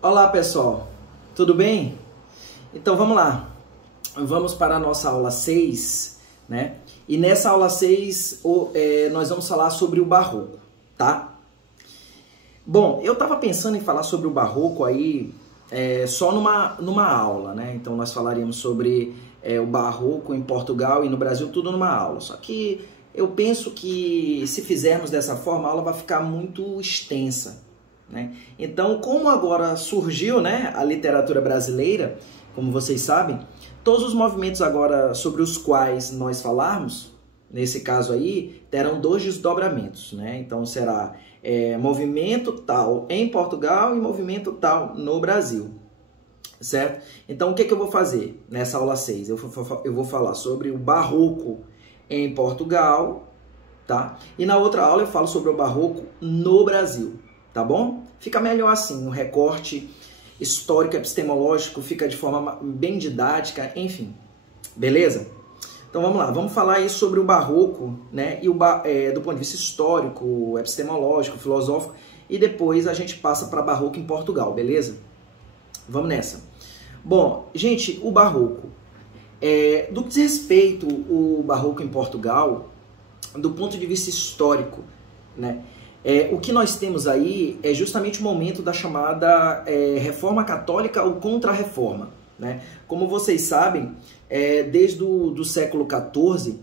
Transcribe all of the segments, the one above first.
Olá pessoal, tudo bem? Então vamos lá, vamos para a nossa aula 6, né? E nessa aula 6 nós vamos falar sobre o Barroco, tá? Bom, eu estava pensando em falar sobre o Barroco aí só numa aula, né? Então nós falaríamos sobre o Barroco em Portugal e no Brasil, tudo numa aula. Só que eu penso que se fizermos dessa forma, a aula vai ficar muito extensa, né? Então, como agora surgiu, né, a literatura brasileira, como vocês sabem, todos os movimentos agora sobre os quais nós falarmos, nesse caso aí, terão dois desdobramentos, né? Então será movimento tal em Portugal e movimento tal no Brasil, certo? Então o que eu vou fazer nessa aula 6? Eu vou falar sobre o Barroco em Portugal, tá? E na outra aula eu falo sobre o Barroco no Brasil. Tá bom? Fica melhor assim, um recorte histórico, epistemológico, fica de forma bem didática, enfim. Beleza? Então vamos lá, vamos falar aí sobre o Barroco, né? E do ponto de vista histórico, epistemológico, filosófico, e depois a gente passa para Barroco em Portugal, beleza? Vamos nessa. Bom, gente, o Barroco. Do que diz respeito o Barroco em Portugal, do ponto de vista histórico, né? O que nós temos aí é justamente o momento da chamada Reforma Católica ou Contra-Reforma, né? Como vocês sabem, desde o século XIV,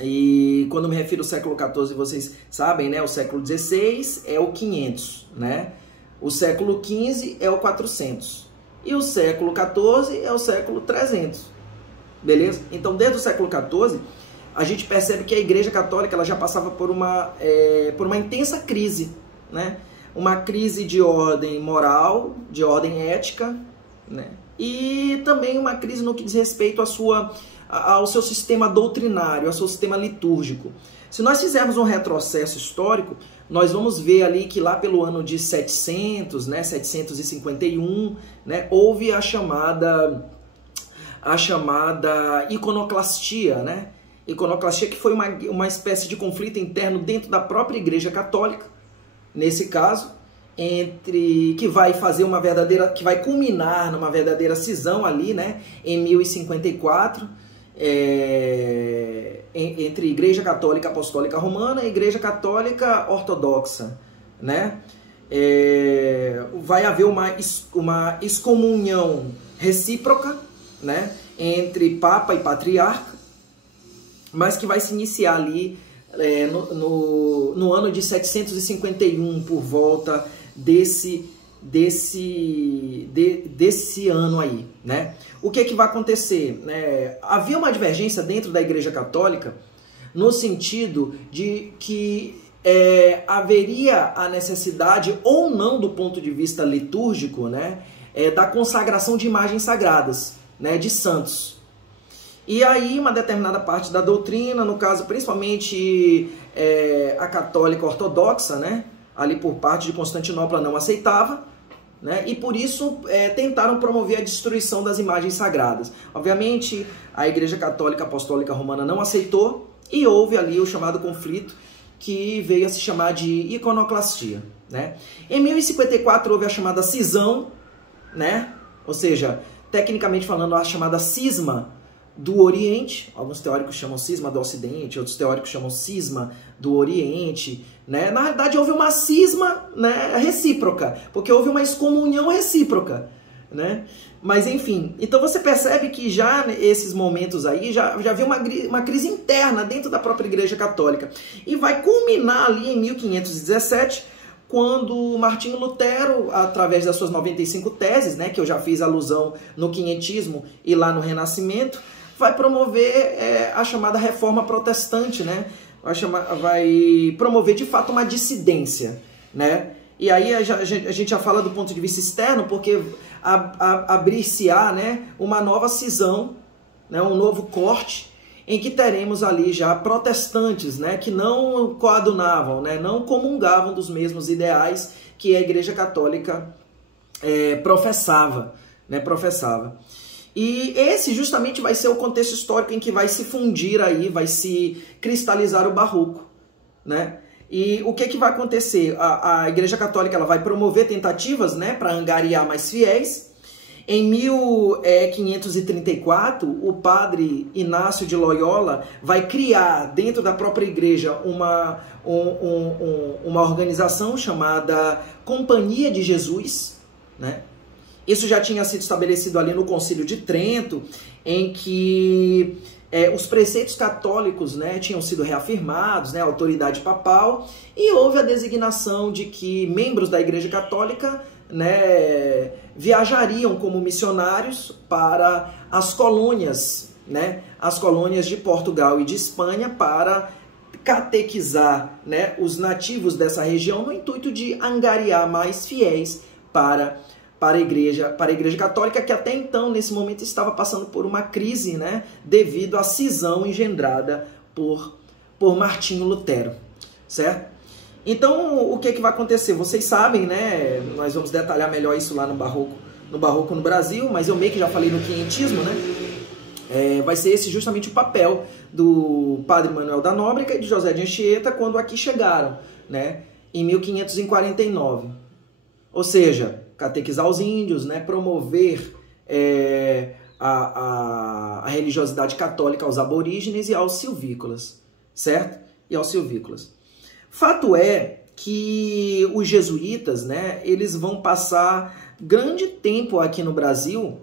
e quando me refiro ao século XIV, vocês sabem, né? O século XVI é o 500, né? O século XV é o 400 e o século XIV é o século 300, beleza? Então, desde o século XIV, a gente percebe que a Igreja Católica ela já passava por uma intensa crise, né? Uma crise de ordem moral, de ordem ética, né? E também uma crise no que diz respeito ao seu sistema doutrinário, ao seu sistema litúrgico. Se nós fizermos um retrocesso histórico, nós vamos ver ali que lá pelo ano de 700, né, 751, né, houve a chamada iconoclastia, né? Iconoclastia, que foi uma espécie de conflito interno dentro da própria Igreja Católica, nesse caso, que vai culminar numa verdadeira cisão ali, né, em 1054, entre Igreja Católica Apostólica Romana e Igreja Católica Ortodoxa, né? Vai haver uma excomunhão recíproca, né, entre Papa e Patriarca, mas que vai se iniciar ali no ano de 751, por volta desse ano aí, né? O que vai acontecer? Havia uma divergência dentro da Igreja Católica no sentido de que haveria a necessidade ou não do ponto de vista litúrgico, né, da consagração de imagens sagradas, né, de santos. E aí uma determinada parte da doutrina, no caso principalmente a católica ortodoxa, né, ali por parte de Constantinopla não aceitava, né, e por isso tentaram promover a destruição das imagens sagradas. Obviamente a Igreja Católica Apostólica Romana não aceitou e houve ali o chamado conflito que veio a se chamar de iconoclastia, né. Em 1054 houve a chamada cisão, né, ou seja, tecnicamente falando a chamada cisma do Oriente. Alguns teóricos chamam cisma do Ocidente, outros teóricos chamam cisma do Oriente, né? Na realidade houve uma cisma, né, recíproca, porque houve uma excomunhão recíproca, né? Mas enfim, então você percebe que já nesses momentos aí já havia uma crise interna dentro da própria Igreja Católica, e vai culminar ali em 1517, quando Martinho Lutero, através das suas 95 teses, né, que eu já fiz alusão no quinhentismo e lá no Renascimento, vai promover a chamada reforma protestante, né? Vai promover de fato uma dissidência, né? E aí a gente já fala do ponto de vista externo, porque abrir-se-á, né, uma nova cisão, né, um novo corte, em que teremos ali já protestantes, né, que não coadunavam, né, não comungavam dos mesmos ideais que a Igreja Católica professava, né, E esse justamente vai ser o contexto histórico em que vai se fundir aí, vai se cristalizar o Barroco, né? E o que vai acontecer? A Igreja Católica ela vai promover tentativas, né, para angariar mais fiéis. Em 1534, o padre Inácio de Loyola vai criar dentro da própria igreja uma organização chamada Companhia de Jesus, né? Isso já tinha sido estabelecido ali no Concílio de Trento, em que os preceitos católicos, né, tinham sido reafirmados, né, a autoridade papal, e houve a designação de que membros da Igreja Católica, né, viajariam como missionários para as colônias, né, as colônias de Portugal e de Espanha, para catequizar, né, os nativos dessa região no intuito de angariar mais fiéis para a igreja católica, que até então, nesse momento, estava passando por uma crise, né, devido à cisão engendrada por Martinho Lutero, certo? Então, o que vai acontecer? Vocês sabem, né? Nós vamos detalhar melhor isso lá no Barroco no Brasil, mas eu meio que já falei no quinhentismo, né? Vai ser esse justamente o papel do padre Manuel da Nóbrega e de José de Anchieta quando aqui chegaram, né? Em 1549. Ou seja, catequizar os índios, né? Promover a religiosidade católica aos aborígenes e aos silvícolas, certo? E aos silvícolas. Fato é que os jesuítas, né, eles vão passar grande tempo aqui no Brasil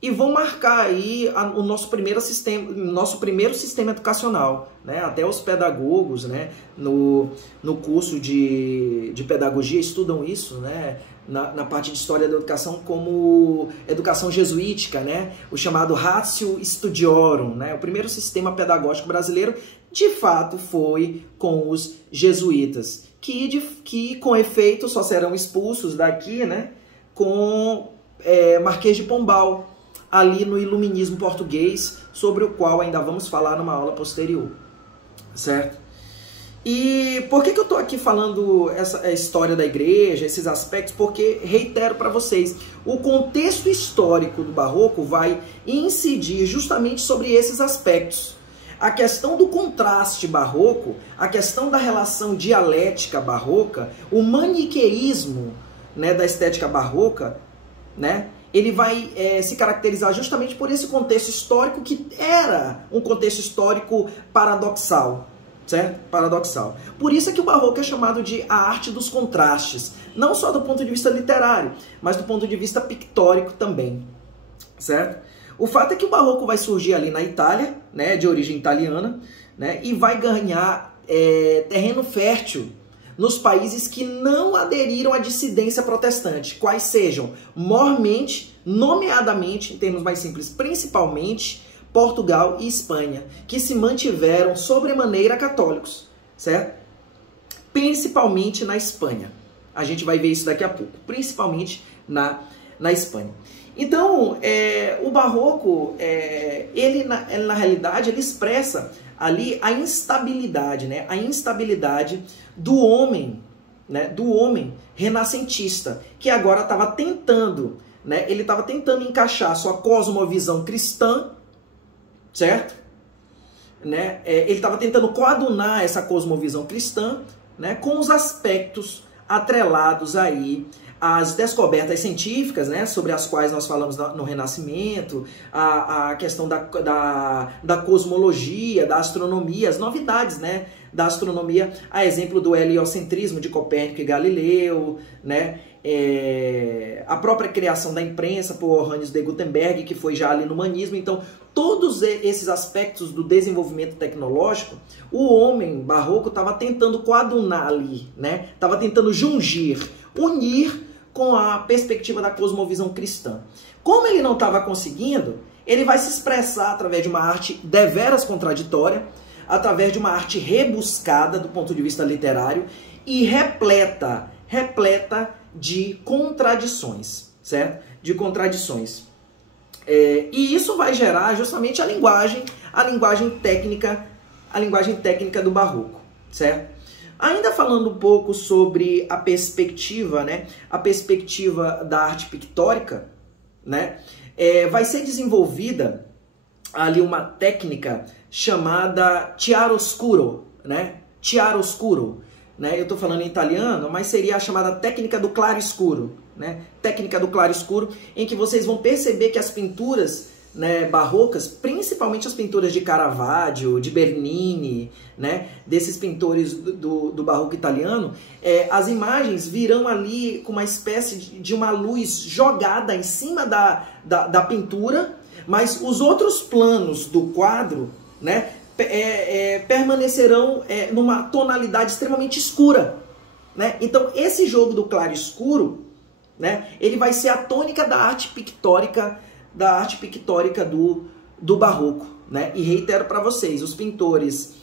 e vão marcar aí o nosso primeiro sistema educacional, né? Até os pedagogos, né, no curso de pedagogia estudam isso, né? Na parte de história da educação como educação jesuítica, né? O chamado Ratio Studiorum, né? O primeiro sistema pedagógico brasileiro, de fato, foi com os jesuítas, que com efeito só serão expulsos daqui, né? Com Marquês de Pombal, ali no iluminismo português, sobre o qual ainda vamos falar numa aula posterior, certo? E por que eu estou aqui falando essa história da igreja, esses aspectos? Porque, reitero para vocês, o contexto histórico do Barroco vai incidir justamente sobre esses aspectos. A questão do contraste barroco, a questão da relação dialética barroca, o maniqueísmo, né, da estética barroca, né, ele vai se caracterizar justamente por esse contexto histórico que era um contexto histórico paradoxal. Certo? Paradoxal. Por isso é que o Barroco é chamado de a arte dos contrastes, não só do ponto de vista literário, mas do ponto de vista pictórico também, certo? O fato é que o Barroco vai surgir ali na Itália, né, de origem italiana, né, e vai ganhar terreno fértil nos países que não aderiram à dissidência protestante, quais sejam, mormente, nomeadamente, em termos mais simples, principalmente Portugal e Espanha, que se mantiveram sobremaneira católicos, certo? Principalmente na Espanha. A gente vai ver isso daqui a pouco, principalmente na Espanha. Então, o Barroco, ele na realidade, ele expressa ali a instabilidade, né? A instabilidade do homem, né? Do homem renascentista, que agora estava tentando, né? Ele estava tentando encaixar sua cosmovisão cristã, certo? Né? Ele estava tentando coadunar essa cosmovisão cristã, né, com os aspectos atrelados aí às descobertas científicas, né, sobre as quais nós falamos no Renascimento, a questão da cosmologia, da astronomia, as novidades, né, da astronomia, a exemplo do heliocentrismo de Copérnico e Galileu, né, a própria criação da imprensa por Johannes de Gutenberg, que foi já ali no humanismo. Então, todos esses aspectos do desenvolvimento tecnológico, o homem barroco estava tentando coadunar ali, né? Estava tentando unir com a perspectiva da cosmovisão cristã. Como ele não estava conseguindo, ele vai se expressar através de uma arte deveras contraditória, através de uma arte rebuscada do ponto de vista literário e repleta de contradições, certo? De contradições. E isso vai gerar justamente a linguagem técnica do Barroco, certo? Ainda falando um pouco sobre a perspectiva, né? A perspectiva da arte pictórica, né? Vai ser desenvolvida ali uma técnica chamada chiaroscuro, né? Chiaroscuro. né? Eu estou falando em italiano, mas seria a chamada técnica do claro escuro, né? Técnica do claro escuro, em que vocês vão perceber que as pinturas, né, barrocas, principalmente as pinturas de Caravaggio, de Bernini, né, desses pintores do barroco italiano, as imagens virão ali com uma espécie de uma luz jogada em cima da pintura, mas os outros planos do quadro, né, permanecerão numa tonalidade extremamente escura, né? Então esse jogo do claro escuro, né, ele vai ser a tônica da arte pictórica do barroco, né? E reitero para vocês, os pintores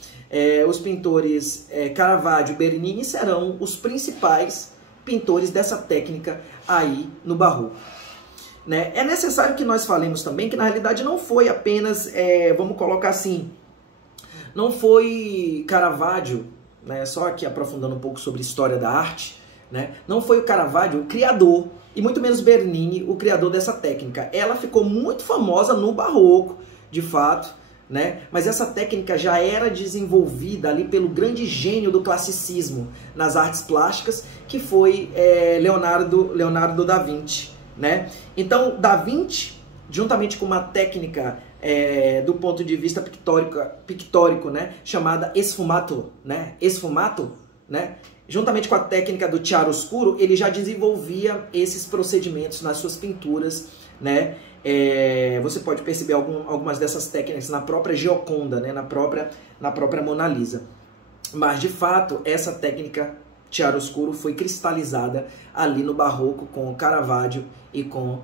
Caravaggio e Bernini serão os principais pintores dessa técnica aí no barroco, né? É necessário que nós falemos também que na realidade não foi apenas, vamos colocar assim, não foi Caravaggio, né? Só aqui aprofundando um pouco sobre história da arte, né? Não foi o Caravaggio o criador, e muito menos Bernini o criador dessa técnica. Ela ficou muito famosa no barroco, de fato, né? Mas essa técnica já era desenvolvida ali pelo grande gênio do classicismo nas artes plásticas, que foi Leonardo da Vinci, né? Então, Da Vinci, juntamente com uma técnica do ponto de vista pictórico, né, chamada esfumato, né? Esfumato, né? Juntamente com a técnica do chiaroscuro, ele já desenvolvia esses procedimentos nas suas pinturas, né? Você pode perceber algumas dessas técnicas na própria Gioconda, né? na própria Mona Lisa. Mas, de fato, essa técnica chiaroscuro foi cristalizada ali no barroco com Caravaggio e com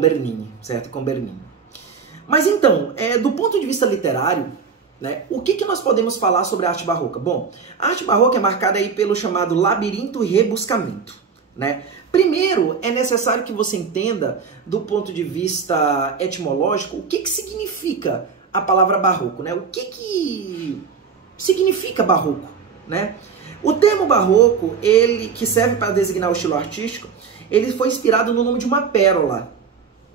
Bernini, certo? Com Bernini. Mas então, do ponto de vista literário, né, o que nós podemos falar sobre a arte barroca? Bom, a arte barroca é marcada aí pelo chamado labirinto e rebuscamento, né? Primeiro, é necessário que você entenda, do ponto de vista etimológico, o que significa a palavra barroco, né? O que significa barroco, né? O termo barroco, ele que serve para designar o estilo artístico, ele foi inspirado no nome de uma pérola,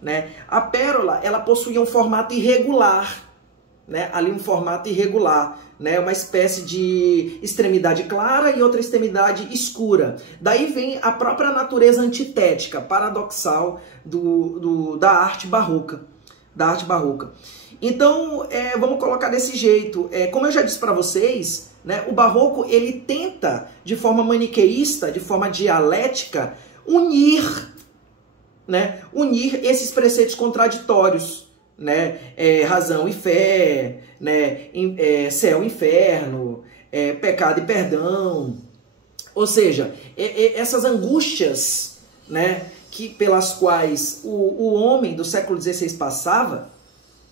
né? A pérola, ela possuía um formato irregular, né? Ali um formato irregular, né? Uma espécie de extremidade clara e outra extremidade escura. Daí vem a própria natureza antitética, paradoxal da arte barroca. Então, vamos colocar desse jeito. Como eu já disse para vocês, né? O barroco, ele tenta, de forma maniqueísta, de forma dialética, unir esses preceitos contraditórios, né? Razão e fé, né? Céu e inferno, pecado e perdão. Ou seja, essas angústias, né? Pelas quais o homem do século XVI passava,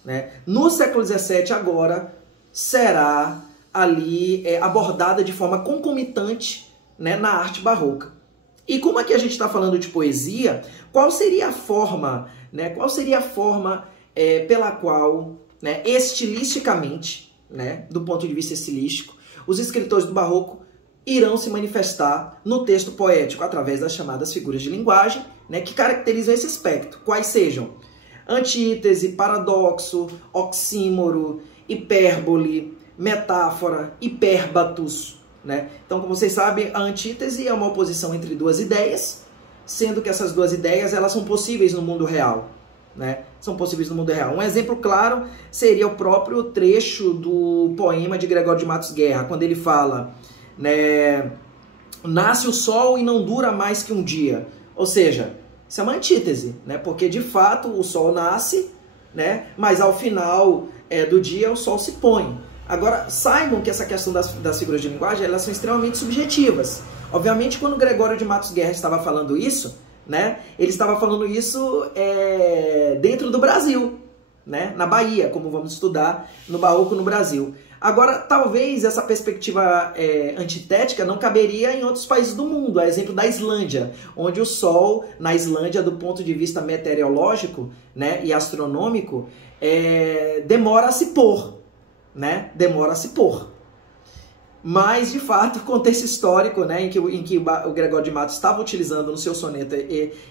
né? No século XVII agora será ali abordada de forma concomitante, né? Na arte barroca. E como aqui a gente está falando de poesia, qual seria a forma, né? Qual seria a forma pela qual, né, estilisticamente, né, do ponto de vista estilístico, os escritores do barroco irão se manifestar no texto poético através das chamadas figuras de linguagem, né, que caracterizam esse aspecto, quais sejam antítese, paradoxo, oxímoro, hipérbole, metáfora, hipérbatus, né? Então, como vocês sabem, a antítese é uma oposição entre duas ideias, sendo que essas duas ideias elas são possíveis no mundo real, né? São possíveis no mundo real. Um exemplo claro seria o próprio trecho do poema de Gregório de Matos Guerra, quando ele fala, né, nasce o sol e não dura mais que um dia. Ou seja, isso é uma antítese, né? Porque de fato o sol nasce, né, mas ao final do dia o sol se põe. Agora, saibam que essa questão das figuras de linguagem, elas são extremamente subjetivas. Obviamente, quando Gregório de Matos Guerra estava falando isso, né, ele estava falando isso dentro do Brasil, né, na Bahia, como vamos estudar no barroco no Brasil. Agora, talvez essa perspectiva antitética não caberia em outros países do mundo, a exemplo da Islândia, onde o Sol, na Islândia, do ponto de vista meteorológico, né, e astronômico, demora a se pôr, né, demora a se pôr. Mas, de fato, o contexto histórico, né, em que o Gregório de Matos estava utilizando no seu soneto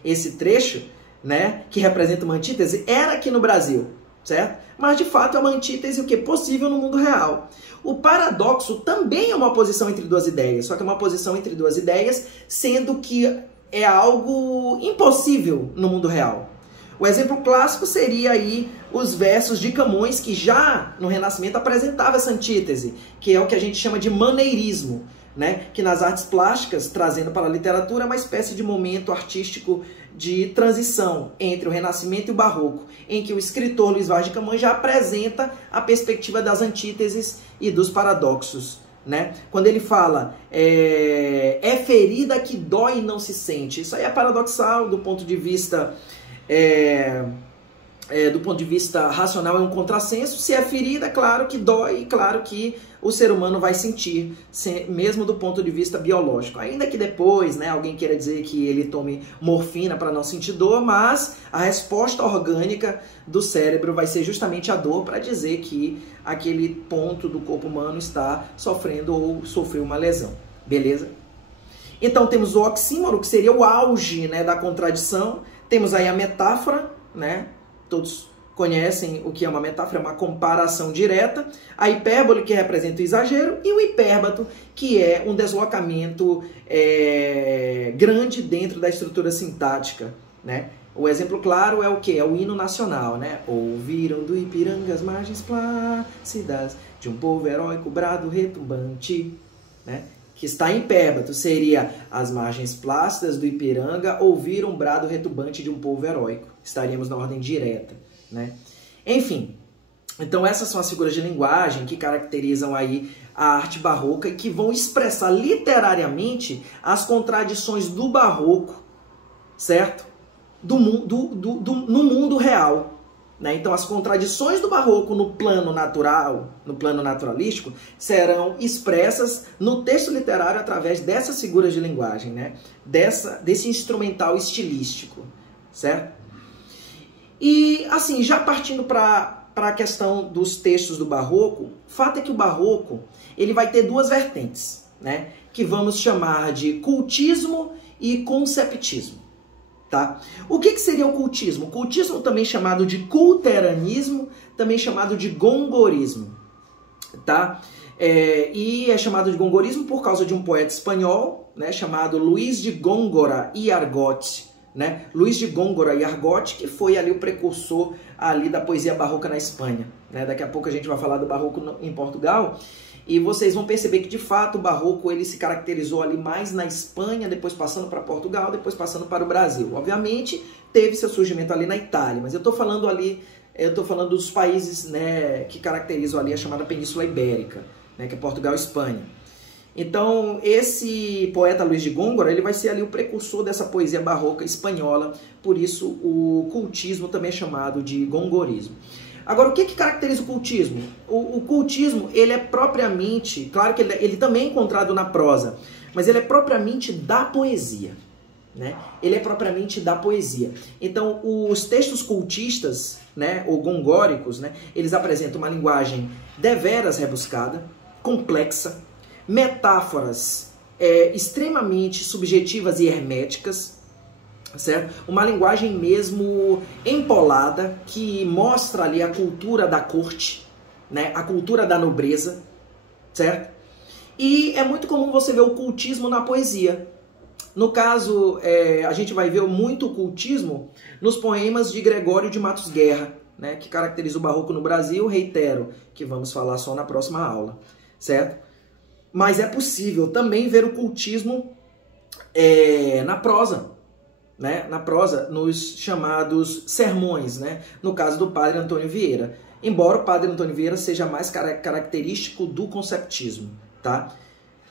esse trecho, né, que representa uma antítese, era aqui no Brasil, certo? mas de fato é uma antítese o que possível no mundo real. O paradoxo também é uma oposição entre duas ideias, só que é uma oposição entre duas ideias, sendo que é algo impossível no mundo real. O exemplo clássico seria aí os versos de Camões, que já no Renascimento apresentava essa antítese, que é o que a gente chama de maneirismo, né? Que nas artes plásticas, trazendo para a literatura, é uma espécie de momento artístico de transição entre o Renascimento e o Barroco, em que o escritor Luís Vaz de Camões já apresenta a perspectiva das antíteses e dos paradoxos, né? Quando ele fala, é ferida que dói e não se sente. Isso aí é paradoxal do ponto de vista racional, é um contrassenso. Se é ferida, claro que dói, e claro que o ser humano vai sentir, mesmo do ponto de vista biológico. Ainda que depois, né, alguém queira dizer que ele tome morfina para não sentir dor, mas a resposta orgânica do cérebro vai ser justamente a dor, para dizer que aquele ponto do corpo humano está sofrendo ou sofreu uma lesão. Beleza? Então temos o oxímoro, que seria o auge, né, da contradição. Temos aí a metáfora, né? Todos conhecem o que é uma metáfora, é uma comparação direta. A hipérbole, que representa o exagero, e o hipérbato, que é um deslocamento grande dentro da estrutura sintática, né? O exemplo claro é o que? É o hino nacional, né? Ouviram do Ipiranga as margens plácidas de um povo heróico, brado retumbante, né? Que está em hipérbato, seria as margens plácidas do Ipiranga ouviram um brado retumbante de um povo heróico. Estaríamos na ordem direta, né? Enfim, então essas são as figuras de linguagem que caracterizam aí a arte barroca e que vão expressar literariamente as contradições do barroco, certo? No mundo real. Né? Então as contradições do barroco no plano natural, no plano naturalístico, serão expressas no texto literário através dessas figuras de linguagem, né? Desse instrumental estilístico, certo? E assim, já partindo para a questão dos textos do barroco, o fato é que o barroco ele vai ter duas vertentes, né? Que vamos chamar de cultismo e conceptismo. Tá? O que seria o cultismo? O cultismo também chamado de culteranismo, também chamado de gongorismo. Tá? E é chamado de gongorismo por causa de um poeta espanhol, né, chamado Luís de Góngora y Argote. Né? Luís de Góngora y Argote, que foi ali o precursor ali da poesia barroca na Espanha. Né? Daqui a pouco a gente vai falar do barroco em Portugal. E vocês vão perceber que, de fato, o barroco ele se caracterizou ali mais na Espanha, depois passando para Portugal, depois passando para o Brasil. Obviamente, teve seu surgimento ali na Itália, mas eu estou falando dos países, né, que caracterizam ali a chamada Península Ibérica, né, que é Portugal e Espanha. Então, esse poeta Luís de Góngora, ele vai ser ali o precursor dessa poesia barroca espanhola, por isso o cultismo também é chamado de gongorismo. Agora, o que caracteriza o cultismo? O cultismo, ele é propriamente, claro que ele também é encontrado na prosa, mas ele é propriamente da poesia, né? Ele é propriamente da poesia. Então, os textos cultistas, né, ou gongóricos, né, eles apresentam uma linguagem deveras rebuscada, complexa, metáforas extremamente subjetivas e herméticas, certo? Uma linguagem mesmo empolada, que mostra ali a cultura da corte, né? A cultura da nobreza, certo? E é muito comum você ver o cultismo na poesia. No caso, a gente vai ver muito o cultismo nos poemas de Gregório de Matos Guerra, né? Que caracteriza o barroco no Brasil, reitero, que vamos falar só na próxima aula, certo? Mas é possível também ver o cultismo na prosa, né, na prosa, nos chamados sermões, né, no caso do padre Antônio Vieira. Embora o padre Antônio Vieira seja mais característico do conceptismo, tá?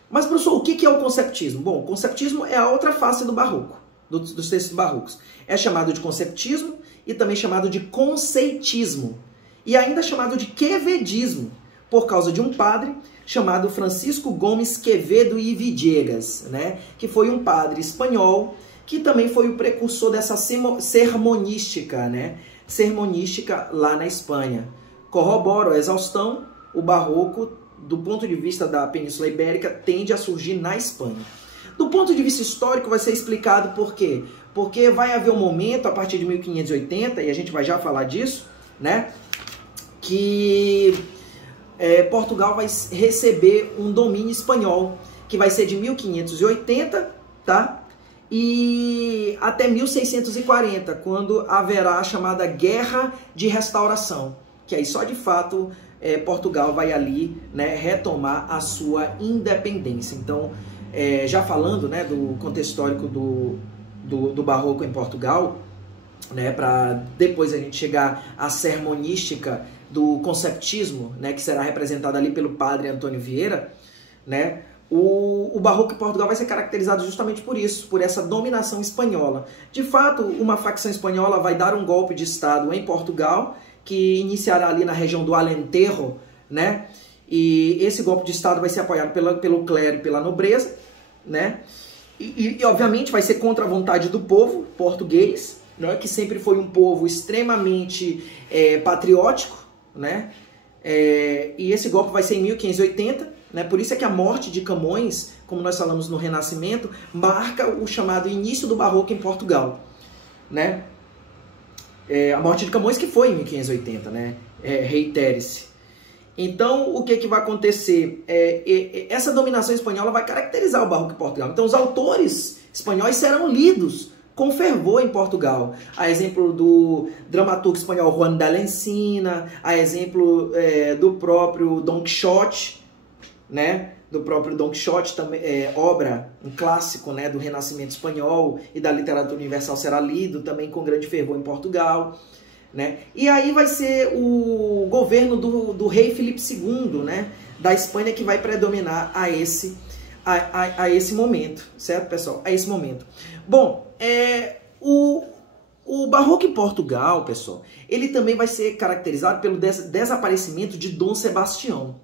Mas, professor, o que é o conceptismo? Bom, o conceptismo é a outra face do barroco, dos textos barrocos. É chamado de conceptismo e também chamado de conceitismo. E ainda chamado de quevedismo, por causa de um padre chamado Francisco Gomes Quevedo y Villegas, né, que foi um padre espanhol que também foi o precursor dessa sermonística, né? Sermonística lá na Espanha. Corroboro a exaustão, o barroco, do ponto de vista da Península Ibérica, tende a surgir na Espanha. Do ponto de vista histórico, vai ser explicado por quê? Porque vai haver um momento, a partir de 1580, e a gente vai já falar disso, né? que Portugal vai receber um domínio espanhol, que vai ser de 1580, tá? E até 1640, quando haverá a chamada Guerra de Restauração, que aí só de fato Portugal vai ali, né, retomar a sua independência. Então, já falando, né, do contexto histórico do Barroco em Portugal, né, para depois a gente chegar à sermonística do conceptismo, né, que será representada ali pelo padre Antônio Vieira, né, o Barroco em Portugal vai ser caracterizado justamente por isso, por essa dominação espanhola. De fato, uma facção espanhola vai dar um golpe de Estado em Portugal, que iniciará ali na região do Alentejo, né? E esse golpe de Estado vai ser apoiado pelo clero e pela nobreza, né? E obviamente vai ser contra a vontade do povo português, né? Que sempre foi um povo extremamente patriótico, né? E esse golpe vai ser em 1580, né? Por isso é que a morte de Camões, como nós falamos no Renascimento, marca o chamado início do Barroco em Portugal, né? A morte de Camões que foi em 1580, né? Reitere-se. Então, o que vai acontecer? Essa dominação espanhola vai caracterizar o Barroco em Portugal. Então, os autores espanhóis serão lidos com fervor em Portugal. A exemplo do dramaturgo espanhol Juan de la Encina, a exemplo do próprio Dom Quixote, né? Do próprio Dom Quixote, também, obra, um clássico, né, do Renascimento espanhol e da literatura universal, será lido também com grande fervor em Portugal, né? E aí vai ser o governo do rei Filipe II, né, da Espanha, que vai predominar a esse momento, certo, pessoal? A esse momento. Bom, o Barroco em Portugal, pessoal, ele também vai ser caracterizado pelo desaparecimento de Dom Sebastião,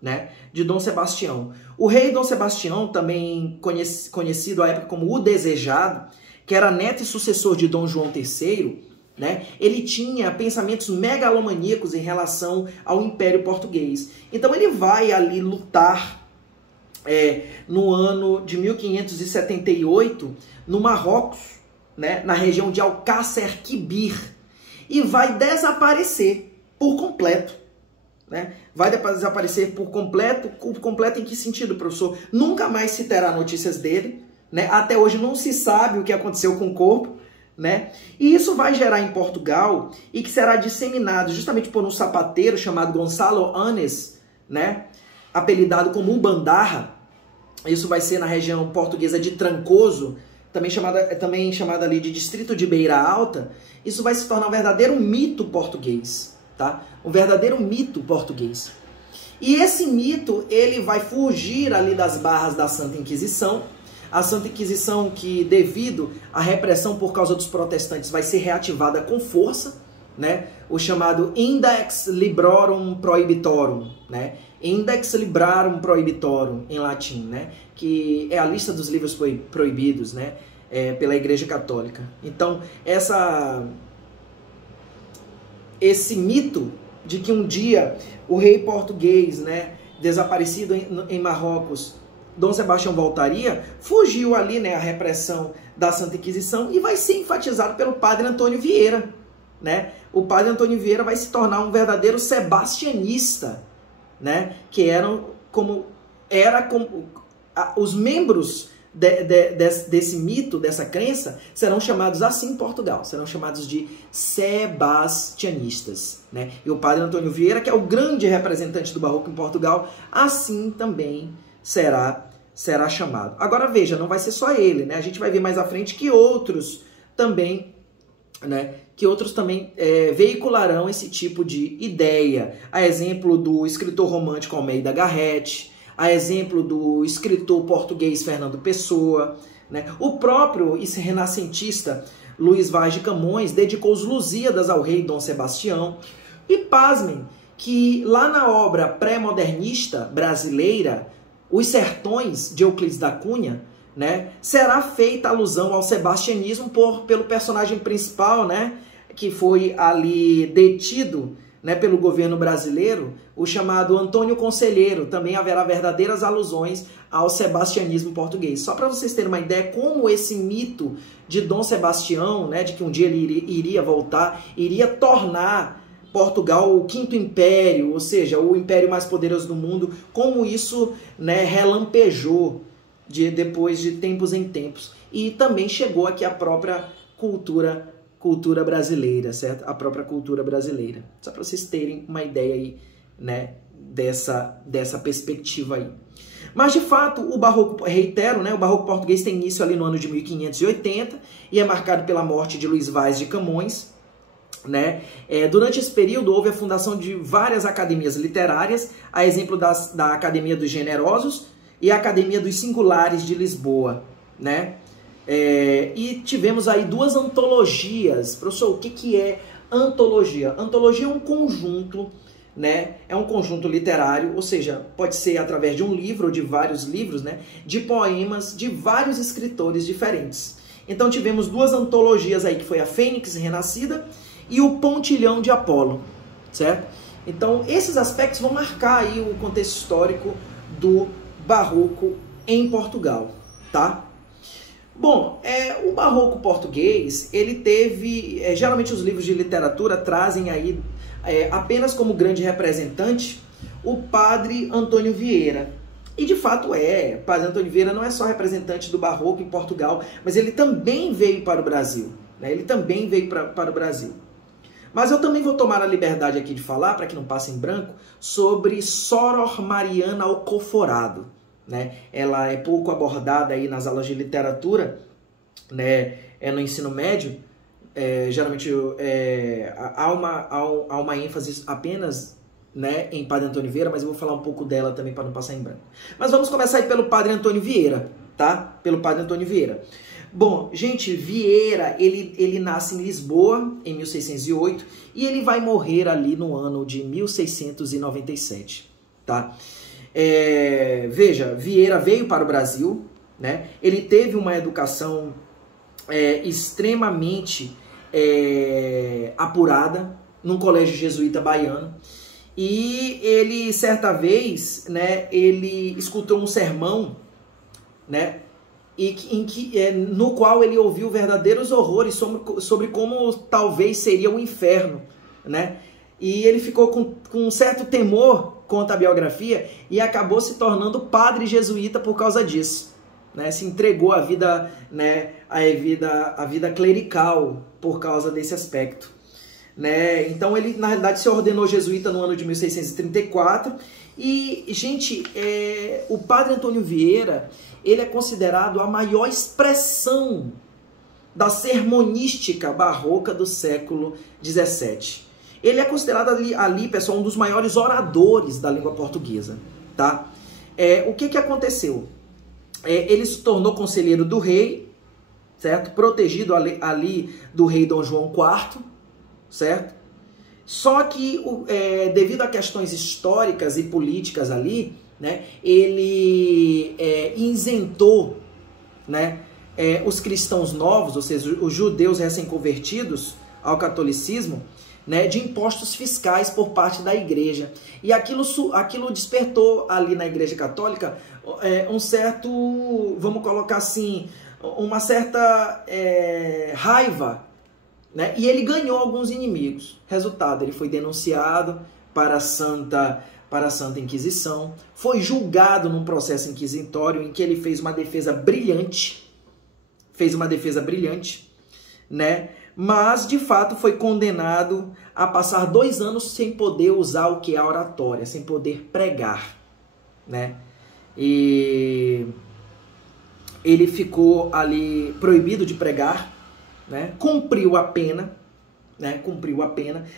né? De Dom Sebastião. O rei Dom Sebastião, também conhecido à época como o Desejado, que era neto e sucessor de Dom João III, né? Ele tinha pensamentos megalomaníacos em relação ao Império Português. Então ele vai ali lutar no ano de 1578 no Marrocos, né? Na região de Alcácer Quibir, e vai desaparecer por completo, né? Vai desaparecer por completo. Completo em que sentido, professor? Nunca mais se terá notícias dele, né? Até hoje não se sabe o que aconteceu com o corpo, né? E isso vai gerar em Portugal, e que será disseminado justamente por um sapateiro chamado Gonçalo Anes, né? Apelidado como Ubandarra. Isso vai ser na região portuguesa de Trancoso, também chamada ali de Distrito de Beira Alta. Isso vai se tornar um verdadeiro mito português, tá? Um verdadeiro mito português. E esse mito, ele vai fugir ali das barras da Santa Inquisição. A Santa Inquisição, que devido à repressão por causa dos protestantes, vai ser reativada com força, né? O chamado Index Librorum Prohibitorum, né? Index Librarum Prohibitorum, em latim, né? Que é a lista dos livros proibidos, né? Pela Igreja Católica. Então, esse mito de que um dia o rei português, né, desaparecido em Marrocos, Dom Sebastião voltaria, fugiu ali, né, a repressão da Santa Inquisição, e vai ser enfatizado pelo padre Antônio Vieira, né? O padre Antônio Vieira vai se tornar um verdadeiro sebastianista, né? Que os membros desse mito, dessa crença, serão chamados assim em Portugal, serão chamados de sebastianistas, né? E o padre Antônio Vieira, que é o grande representante do Barroco em Portugal, assim também será chamado. Agora veja, não vai ser só ele, né? A gente vai ver mais à frente que outros também, né? Veicularão esse tipo de ideia. A exemplo do escritor romântico Almeida Garrett, a exemplo do escritor português Fernando Pessoa, né? O próprio renascentista Luís Vaz de Camões dedicou os Lusíadas ao rei Dom Sebastião. E pasmem que lá na obra pré-modernista brasileira, Os Sertões, de Euclides da Cunha, né, será feita alusão ao sebastianismo pelo personagem principal, né, que foi ali detido, né, pelo governo brasileiro, o chamado Antônio Conselheiro. Também haverá verdadeiras alusões ao sebastianismo português. Só para vocês terem uma ideia como esse mito de Dom Sebastião, né, de que um dia ele iria voltar, iria tornar Portugal o quinto império, ou seja, o império mais poderoso do mundo, como isso, né, relampejou depois de tempos em tempos. E também chegou aqui a própria cultura brasileira, certo? A própria cultura brasileira. Só para vocês terem uma ideia aí, né, dessa perspectiva aí. Mas, de fato, o barroco, reitero, né, o barroco português tem início ali no ano de 1580 e é marcado pela morte de Luís Vaz de Camões, né? Durante esse período houve a fundação de várias academias literárias, a exemplo da Academia dos Generosos e a Academia dos Singulares de Lisboa, né? E tivemos aí duas antologias. Professor, o que é antologia? Antologia é um conjunto, né? É um conjunto literário, ou seja, pode ser através de um livro ou de vários livros, né? De poemas de vários escritores diferentes. Então tivemos duas antologias aí, que foi a Fênix Renascida e o Pontilhão de Apolo, certo? Então esses aspectos vão marcar aí o contexto histórico do barroco em Portugal, tá? Bom, o barroco português, ele teve, geralmente os livros de literatura trazem aí apenas como grande representante o padre Antônio Vieira. E de fato padre Antônio Vieira não é só representante do barroco em Portugal, mas ele também veio para o Brasil, né? Ele também veio para o Brasil. Mas eu também vou tomar a liberdade aqui de falar, para que não passe em branco, sobre Soror Mariana Alcoforado, né? Ela é pouco abordada aí nas aulas de literatura, né? No ensino médio. Geralmente há uma ênfase apenas, né, em Padre Antônio Vieira, mas eu vou falar um pouco dela também para não passar em branco. Mas vamos começar aí pelo Padre Antônio Vieira, tá? Pelo Padre Antônio Vieira. Bom, gente, Vieira, ele nasce em Lisboa em 1608 e ele vai morrer ali no ano de 1697, tá? Veja, Vieira veio para o Brasil, né? Ele teve uma educação extremamente apurada num colégio jesuíta baiano. E ele, certa vez, né, ele escutou um sermão, né, no qual ele ouviu verdadeiros horrores sobre como talvez seria o inferno, né? E ele ficou com um certo temor, conta a biografia, e acabou se tornando padre jesuíta por causa disso, né? Se entregou à vida, né, a vida clerical por causa desse aspecto, né? Então ele, na realidade, se ordenou jesuíta no ano de 1634. E, gente, o Padre Antônio Vieira, ele é considerado a maior expressão da sermonística barroca do século XVII. Ele é considerado ali, pessoal, um dos maiores oradores da língua portuguesa, tá? O que aconteceu? Ele se tornou conselheiro do rei, certo? Protegido ali do rei Dom João IV, certo? Só que, devido a questões históricas e políticas ali, né, ele isentou, né, os cristãos novos, ou seja, os judeus recém-convertidos ao catolicismo, né, de impostos fiscais por parte da igreja. E aquilo despertou ali na igreja católica um certo, vamos colocar assim, uma certa raiva, né? E ele ganhou alguns inimigos. Resultado, ele foi denunciado para a Santa Inquisição, foi julgado num processo inquisitório em que ele fez uma defesa brilhante, né? Mas, de fato, foi condenado a passar 2 anos sem poder usar o que é a oratória, sem poder pregar, né? E ele ficou ali proibido de pregar, né? Cumpriu a pena.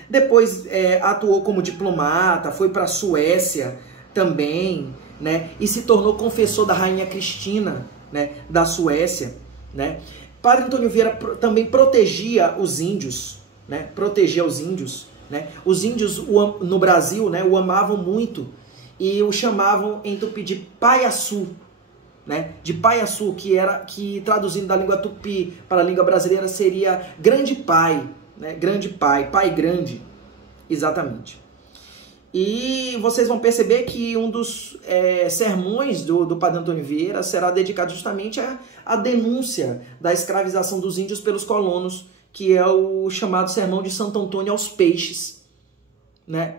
Depois atuou como diplomata, foi para a Suécia também, né? E se tornou confessor da Rainha Cristina, né? Da Suécia, né? Padre Antônio Vieira também protegia os índios, né? Os índios no Brasil, né, o amavam muito e o chamavam em tupi de Paiaçu, né? De Paiaçu, que traduzindo da língua tupi para a língua brasileira seria grande pai, né? Grande pai, pai grande, exatamente. E vocês vão perceber que um dos sermões do Padre Antônio Vieira será dedicado justamente à denúncia da escravização dos índios pelos colonos, que é o chamado Sermão de Santo Antônio aos Peixes, né?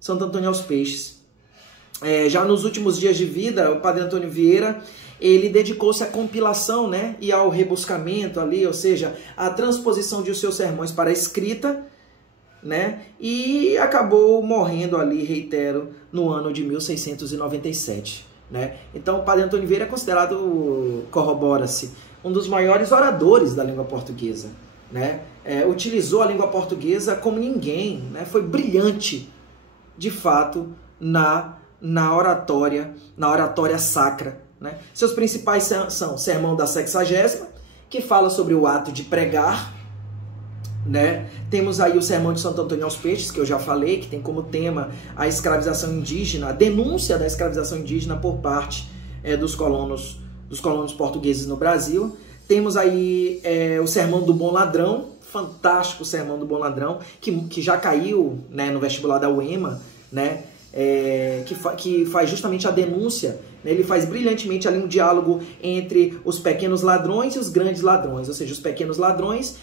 Santo Antônio aos Peixes. Já nos últimos dias de vida, o Padre Antônio Vieira, ele dedicou-se à compilação, né, e ao rebuscamento ali, ou seja, à transposição de seus sermões para a escrita, né, e acabou morrendo ali, reitero, no ano de 1697. Né? Então, o Padre Antônio Vieira é considerado, corrobora-se, um dos maiores oradores da língua portuguesa. Né? Utilizou a língua portuguesa como ninguém, né? Foi brilhante, de fato, na oratória sacra. Né? Seus principais são o Sermão da Sexagésima, que fala sobre o ato de pregar. Né? Temos aí o Sermão de Santo Antônio aos Peixes, que eu já falei, que tem como tema a escravização indígena, a denúncia da escravização indígena por parte dos colonos portugueses no Brasil. Temos aí o Sermão do Bom Ladrão, fantástico Sermão do Bom Ladrão, que já caiu, né, no vestibular da UEMA, né? Que faz justamente a denúncia, né? Ele faz brilhantemente ali um diálogo entre os pequenos ladrões e os grandes ladrões, ou seja, os pequenos ladrões,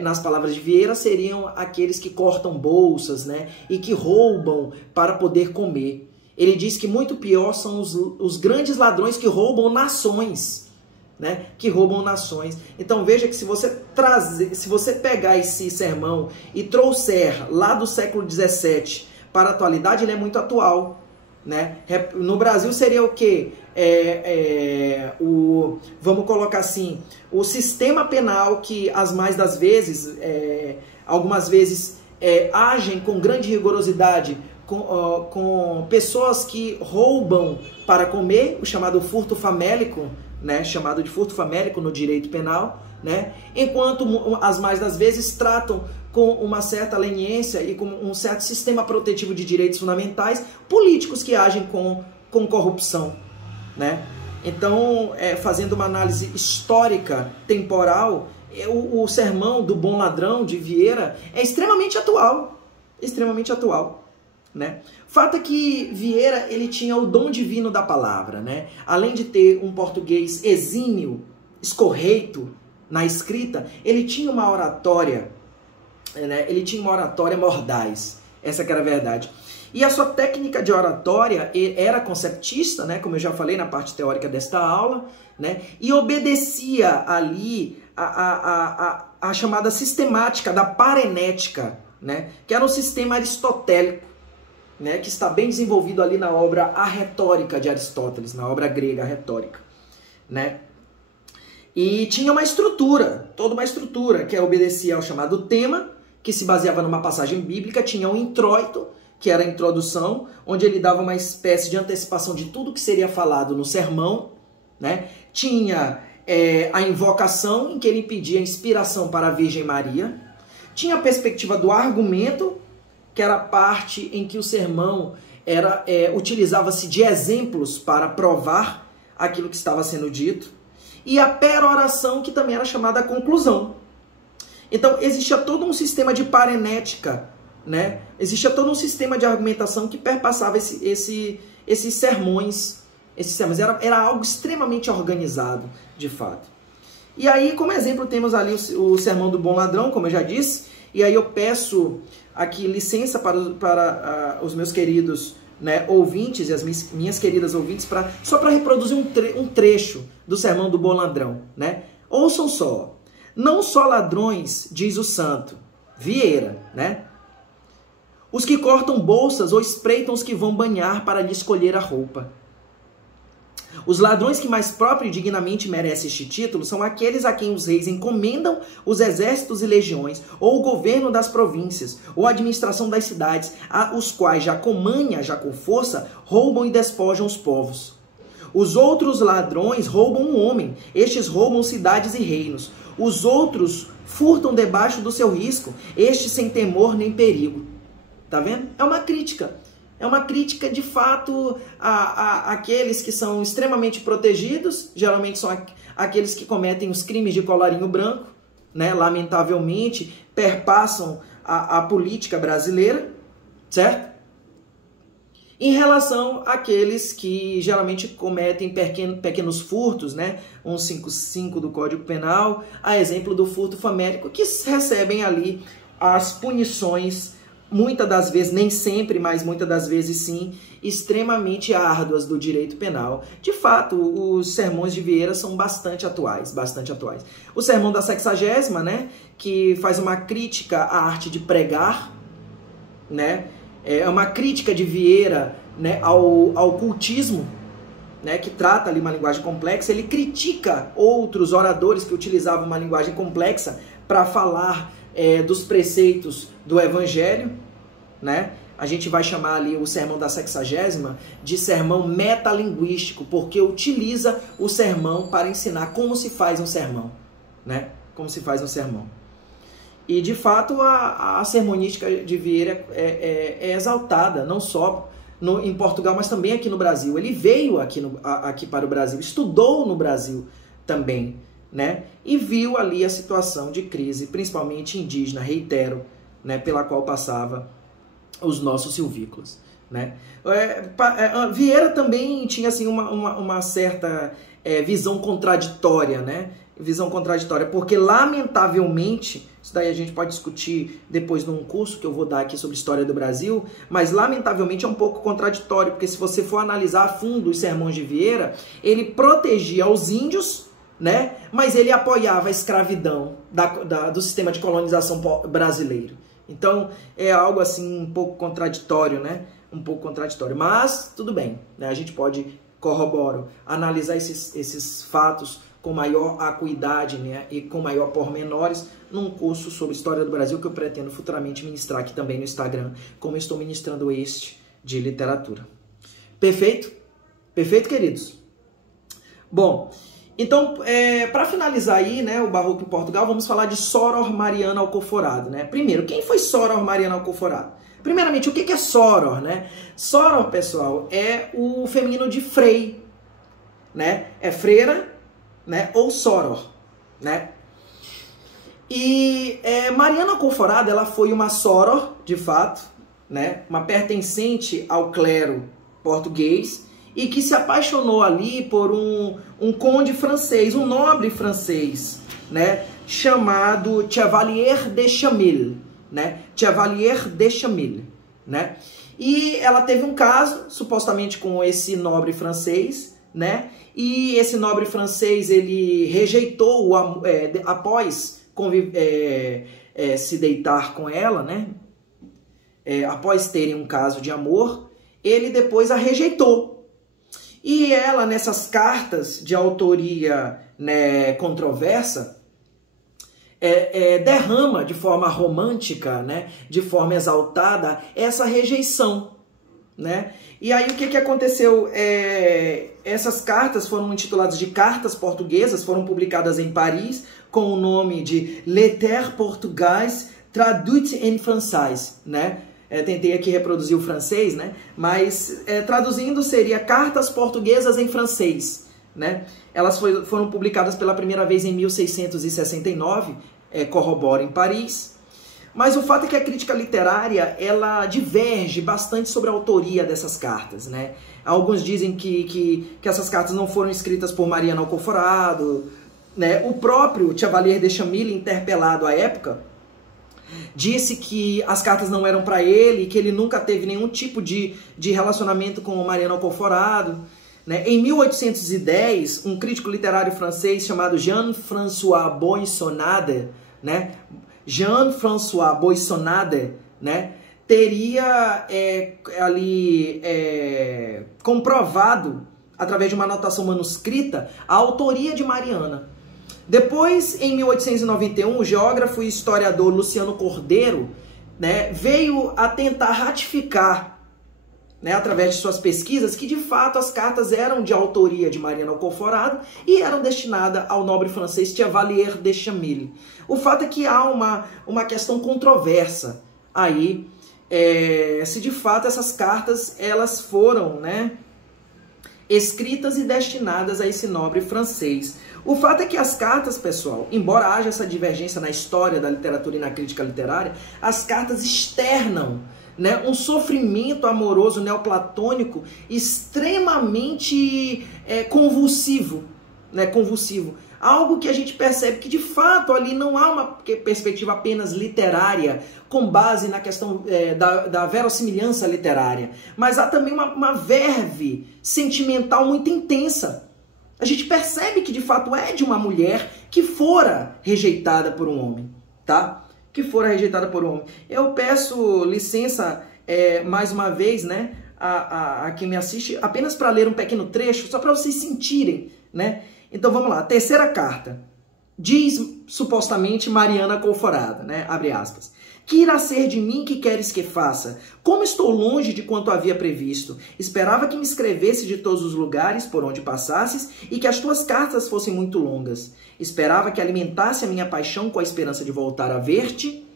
nas palavras de Vieira, seriam aqueles que cortam bolsas, né? E que roubam para poder comer. Ele diz que muito pior são os grandes ladrões que roubam nações, né? Que roubam nações. Então veja que se você pegar esse sermão e trouxer lá do século XVII para a atualidade, ele é muito atual. Né? No Brasil seria o quê? Vamos colocar assim, o sistema penal que algumas vezes agem com grande rigorosidade com pessoas que roubam para comer, o chamado furto famélico, né? Chamado de furto famélico no direito penal, né? Enquanto as mais das vezes tratam com uma certa leniência e com um certo sistema protetivo de direitos fundamentais, políticos que agem com corrupção. Né? Então, fazendo uma análise histórica, temporal, o Sermão do Bom Ladrão, de Vieira, é extremamente atual. Extremamente atual. Né? Fato é que Vieira ele tinha o dom divino da palavra. Né? Além de ter um português exímio, escorreito na escrita, ele tinha uma oratória... Ele tinha uma oratória mordaz, essa que era a verdade. E a sua técnica de oratória era conceptista, né, como eu já falei na parte teórica desta aula, né, e obedecia ali a chamada sistemática da parenética, né, que era um sistema aristotélico, né, que está bem desenvolvido ali na obra A Retórica de Aristóteles, na obra grega A Retórica. Né. E tinha uma estrutura, toda uma estrutura, que obedecia ao chamado tema, que se baseava numa passagem bíblica, tinha um introito, que era a introdução, onde ele dava uma espécie de antecipação de tudo que seria falado no sermão, né? Tinha a invocação, em que ele pedia inspiração para a Virgem Maria, tinha a perspectiva do argumento, que era a parte em que o sermão utilizava-se de exemplos para provar aquilo que estava sendo dito, e a peroração, que também era chamada a conclusão. Então, existia todo um sistema de parenética, né? Existia todo um sistema de argumentação que perpassava esses sermões. Era algo extremamente organizado, de fato. E aí, como exemplo, temos ali o Sermão do Bom Ladrão, como eu já disse. E aí eu peço aqui licença para os meus queridos, né, ouvintes e as minhas queridas ouvintes, só para reproduzir um trecho do Sermão do Bom Ladrão. Né? Ouçam só. Não só ladrões, diz o santo, Vieira, né? Os que cortam bolsas ou espreitam os que vão banhar para lhe escolher a roupa. Os ladrões que mais próprio e dignamente merecem este título são aqueles a quem os reis encomendam os exércitos e legiões, ou o governo das províncias, ou a administração das cidades, os quais, já com manha, já com força, roubam e despojam os povos. Os outros ladrões roubam um homem, estes roubam cidades e reinos. Os outros furtam debaixo do seu risco, estes sem temor nem perigo. Tá vendo? É uma crítica. É uma crítica, de fato, àqueles que são extremamente protegidos, geralmente são aqueles que cometem os crimes de colarinho branco, né? Lamentavelmente, perpassam a política brasileira, certo? Em relação àqueles que geralmente cometem pequenos furtos, né? 155 do Código Penal, a exemplo do furto famélico, que recebem ali as punições muitas das vezes, nem sempre, mas muitas das vezes sim, extremamente árduas do direito penal. De fato, os sermões de Vieira são bastante atuais, bastante atuais. O Sermão da Sexagésima, né, que faz uma crítica à arte de pregar, né, é uma crítica de Vieira, né, ao cultismo, né, que trata ali uma linguagem complexa. Ele critica outros oradores que utilizavam uma linguagem complexa para falar dos preceitos do Evangelho, né? A gente vai chamar ali o Sermão da Sexagésima de sermão metalinguístico, porque utiliza o sermão para ensinar como se faz um sermão, né? Como se faz um sermão. E, de fato, a sermonística de Vieira é exaltada, não só em Portugal, mas também aqui no Brasil. Ele veio aqui para o Brasil, estudou no Brasil também, né? E viu ali a situação de crise, principalmente indígena, reitero, né? Pela qual passava os nossos silvícolas, né? Vieira também tinha assim, uma certa visão contraditória, né? Visão contraditória, porque lamentavelmente, isso daí a gente pode discutir depois num curso que eu vou dar aqui sobre história do Brasil, mas lamentavelmente é um pouco contraditório, porque se você for analisar a fundo os sermões de Vieira, ele protegia os índios, né? Mas ele apoiava a escravidão do sistema de colonização brasileiro. Então é algo assim um pouco contraditório, né? Um pouco contraditório, mas tudo bem, né? A gente pode corroborar, analisar esses fatos com maior acuidade, né, e com maior pormenores, num curso sobre História do Brasil que eu pretendo futuramente ministrar aqui também no Instagram, como eu estou ministrando este de literatura. Perfeito? Perfeito, queridos? Bom, então, para finalizar aí, né, o Barroco em Portugal, vamos falar de Soror Mariano Alcoforado, né? Primeiro, quem foi Soror Mariano Alcoforado? Primeiramente, o que é Soror, né? Soror, pessoal, é o feminino de frei, né? É freira, né, ou soror, né? E Mariana Alcoforado, ela foi uma soror, de fato, né, uma pertencente ao clero português e que se apaixonou ali por um conde francês, um nobre francês, né, chamado Chevalier de Chamille, né? Chevalier de Chamille, né? E ela teve um caso, supostamente, com esse nobre francês, né? E esse nobre francês, ele rejeitou após se deitar com ela, né? Após terem um caso de amor, ele depois a rejeitou. E ela, nessas cartas de autoria, né, controversa, derrama de forma romântica, né, de forma exaltada, essa rejeição, né? E aí o que aconteceu? Essas cartas foram intituladas de Cartas Portuguesas, foram publicadas em Paris com o nome de Lettres Portugaises traduites em francês, né? Tentei aqui reproduzir o francês, né? Mas traduzindo seria Cartas Portuguesas em francês, né? Elas foram publicadas pela primeira vez em 1669, corrobora em Paris. Mas o fato é que a crítica literária, ela diverge bastante sobre a autoria dessas cartas, né? Alguns dizem que essas cartas não foram escritas por Mariano Alcoforado, né? O próprio Chevalier de Chamille, interpelado à época, disse que as cartas não eram para ele, que ele nunca teve nenhum tipo de relacionamento com o Mariano Alcoforado, né? Em 1810, um crítico literário francês chamado Jean-François Boissonade, né? Jean-François Boissonade, né, teria comprovado, através de uma anotação manuscrita, a autoria de Mariana. Depois, em 1891, o geógrafo e historiador Luciano Cordeiro, né, veio a tentar ratificar, né, através de suas pesquisas, que de fato as cartas eram de autoria de Mariano Alcoforado e eram destinadas ao nobre francês Chevalier de Chamille. O fato é que há uma questão controversa aí, se de fato essas cartas elas foram, né, escritas e destinadas a esse nobre francês. O fato é que as cartas, pessoal, embora haja essa divergência na história da literatura e na crítica literária, as cartas externam, né, um sofrimento amoroso neoplatônico extremamente convulsivo, né, convulsivo. Algo que a gente percebe que de fato ali não há uma perspectiva apenas literária, com base na questão da verossimilhança literária, mas há também uma verve sentimental muito intensa. A gente percebe que de fato é de uma mulher que fora rejeitada por um homem, tá? Que fora rejeitada por um homem. Eu peço licença mais uma vez, né, a quem me assiste, apenas para ler um pequeno trecho, só para vocês sentirem, né? Então vamos lá, terceira carta. Diz supostamente Mariana Colforada, né? Abre aspas. Que irá ser de mim que queres que faça? Como estou longe de quanto havia previsto. Esperava que me escrevesse de todos os lugares por onde passasses e que as tuas cartas fossem muito longas. Esperava que alimentasse a minha paixão com a esperança de voltar a ver-te.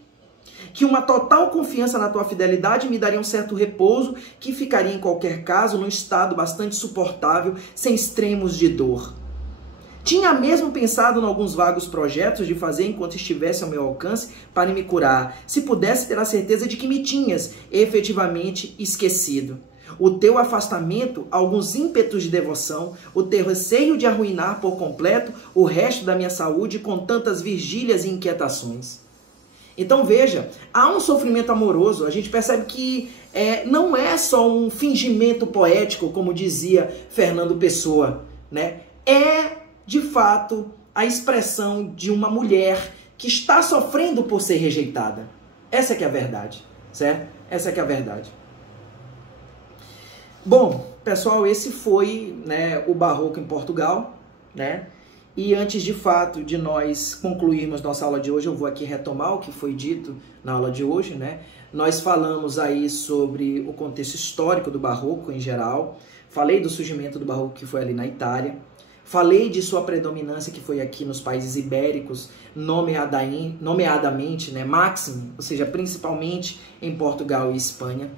Que uma total confiança na tua fidelidade me daria um certo repouso que ficaria em qualquer caso num estado bastante suportável, sem extremos de dor. Tinha mesmo pensado em alguns vagos projetos de fazer enquanto estivesse ao meu alcance para me curar, se pudesse ter a certeza de que me tinhas efetivamente esquecido. O teu afastamento, alguns ímpetos de devoção, o teu receio de arruinar por completo o resto da minha saúde com tantas vigílias e inquietações. Então veja, há um sofrimento amoroso, a gente percebe que não é só um fingimento poético, como dizia Fernando Pessoa, né? É de fato a expressão de uma mulher que está sofrendo por ser rejeitada. Essa é que é a verdade, certo? Essa é que é a verdade. Bom, pessoal, esse foi, né, o Barroco em Portugal, né? E antes de fato de nós concluirmos nossa aula de hoje, eu vou aqui retomar o que foi dito na aula de hoje, né? Nós falamos aí sobre o contexto histórico do Barroco em geral, falei do surgimento do Barroco que foi ali na Itália, falei de sua predominância que foi aqui nos países ibéricos, nomeadamente, né, máximo, ou seja, principalmente em Portugal e Espanha.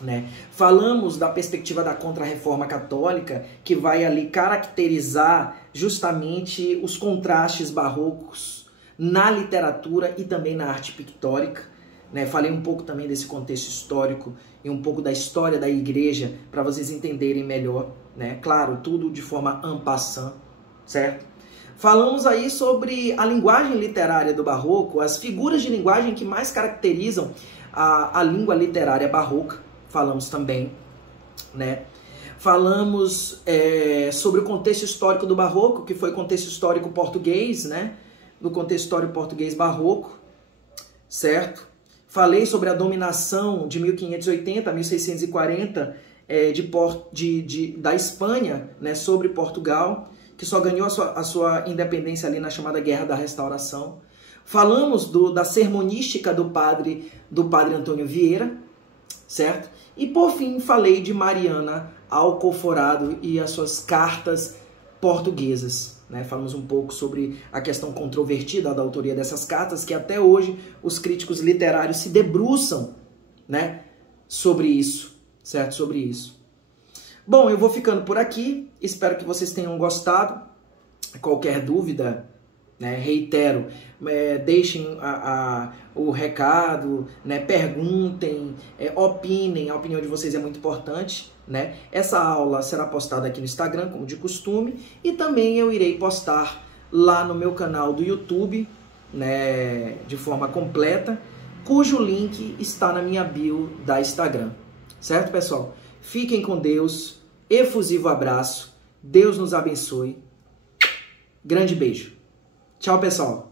Né? Falamos da perspectiva da Contra-Reforma Católica, que vai ali caracterizar justamente os contrastes barrocos na literatura e também na arte pictórica. Né? Falei um pouco também desse contexto histórico e um pouco da história da igreja para vocês entenderem melhor. Né? Claro, tudo de forma en passant, certo? Falamos aí sobre a linguagem literária do Barroco, as figuras de linguagem que mais caracterizam a língua literária barroca. Falamos também, né? Falamos sobre o contexto histórico do Barroco, que foi o contexto histórico português, né? Do contexto histórico português barroco, certo? Falei sobre a dominação de 1580 a 1640 da Espanha, né, sobre Portugal, que só ganhou a sua independência ali na chamada Guerra da Restauração. Falamos da sermonística do padre Antônio Vieira, certo? E por fim falei de Mariana Alcoforado e as suas cartas portuguesas. Né? Falamos um pouco sobre a questão controvertida da autoria dessas cartas, que até hoje os críticos literários se debruçam, né, sobre isso, certo? Sobre isso. Bom, eu vou ficando por aqui, espero que vocês tenham gostado. Qualquer dúvida, né, reitero, deixem o recado, né, perguntem, opinem, a opinião de vocês é muito importante. Né? Essa aula será postada aqui no Instagram, como de costume, e também eu irei postar lá no meu canal do YouTube, né, de forma completa, cujo link está na minha bio da Instagram. Certo, pessoal? Fiquem com Deus, efusivo abraço, Deus nos abençoe, grande beijo. Tchau, pessoal!